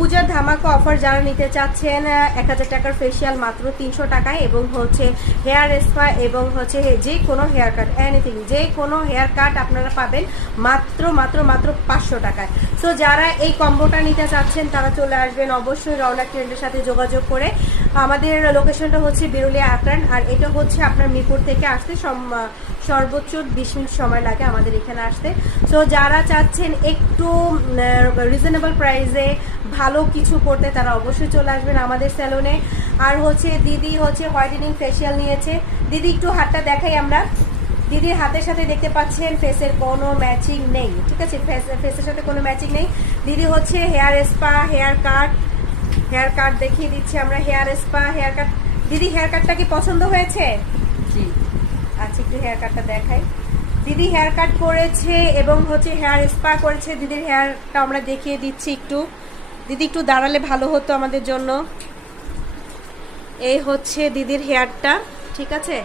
পূজার ধামাকা অফার যারা নিতে চাচ্ছেন 1000 টাকার ফেসিয়াল মাত্র 300 টাকায়, এবং হচ্ছে হেয়ার স্পা এবং হচ্ছে যে কোনো হেয়ার কাট, এনিথিং যে কোনো হেয়ার কাট আপনারা পাবেন মাত্র মাত্র মাত্র 500 টাকায়। সো যারা এই কম্বোটা নিতে চাচ্ছেন তারা চলে আসবেন অবশ্যই রওনা ট্রেন্ডের সাথে যোগাযোগ করে। আমাদের লোকেশনটা হচ্ছে বিরুলিয়া আক্রান, আর এটা হচ্ছে আপনার মিরপুর থেকে আসতে সর্বোচ্চ 20 মিনিট সময় লাগে আমাদের এখানে আসতে। সো যারা চাচ্ছেন একটু রিজনেবল প্রাইসে ভালো কিছু করতে তারা অবশ্যই চলে আসবেন আমাদের স্যালনে। আর হচ্ছে দিদি হচ্ছে হোয়াইটেনিং ফেসিয়াল নিয়েছে। দিদি একটু হাতটা দেখাই আমরা। দিদির হাতের সাথে দেখতে পাচ্ছেন ফেসের কোনো ম্যাচিং নেই, ঠিক আছে, ফেসের সাথে কোনো ম্যাচিং নেই। দিদি হচ্ছে হেয়ার স্পা, হেয়ার কাট দেখিয়ে দিচ্ছি আমরা। Hair spa, hair cut. দিদি হেয়ার কাটটা কি পছন্দ হয়েছে? জি। আচ্ছা, একটু হেয়ার কাটটা দেখাই। দিদি হেয়ার কাট করেছে এবং হচ্ছে হেয়ার স্পা করেছে। দিদির হেয়ারটা আমরা দেখিয়ে দিচ্ছি একটু। দিদি একটু দাঁড়ালে ভালো হতো আমাদের জন্য। এই হচ্ছে দিদির হেয়ারটা, ঠিক আছে।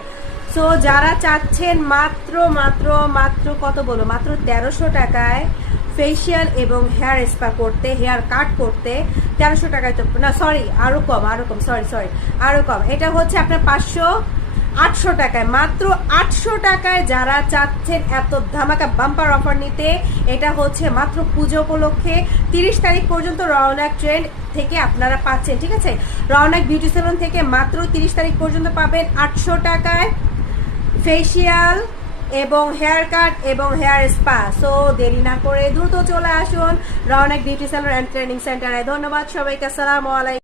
সো যারা চাচ্ছেন মাত্র মাত্র মাত্র কত বলো, মাত্র 1300 টাকায় ফেসিয়াল এবং হেয়ার স্পা করতে, হেয়ার কাট করতে 1300 টাকায়, তো না সরি আরও কম, আরও কম। এটা হচ্ছে আপনার 800 টাকায়, মাত্র 800 টাকায় যারা চাচ্ছেন এত ধামাকা বাম্পার অফার নিতে। এটা হচ্ছে মাত্র পুজো উপলক্ষে 30 তারিখ পর্যন্ত রওনাক ট্রেন্ড থেকে আপনারা পাচ্ছেন, ঠিক আছে। রওনাক বিউটি সেলুন থেকে মাত্র 30 তারিখ পর্যন্ত পাবেন 800 টাকায় ফেসিয়াল এবং হেয়ার কাট এবং হেয়ার স্পা। সো দেরি না করে দ্রুত চলে আসুন Raunak beauty salon and training সেন্টারে। ধন্যবাদ সবাইকে, আসসালামু আলাইকুম।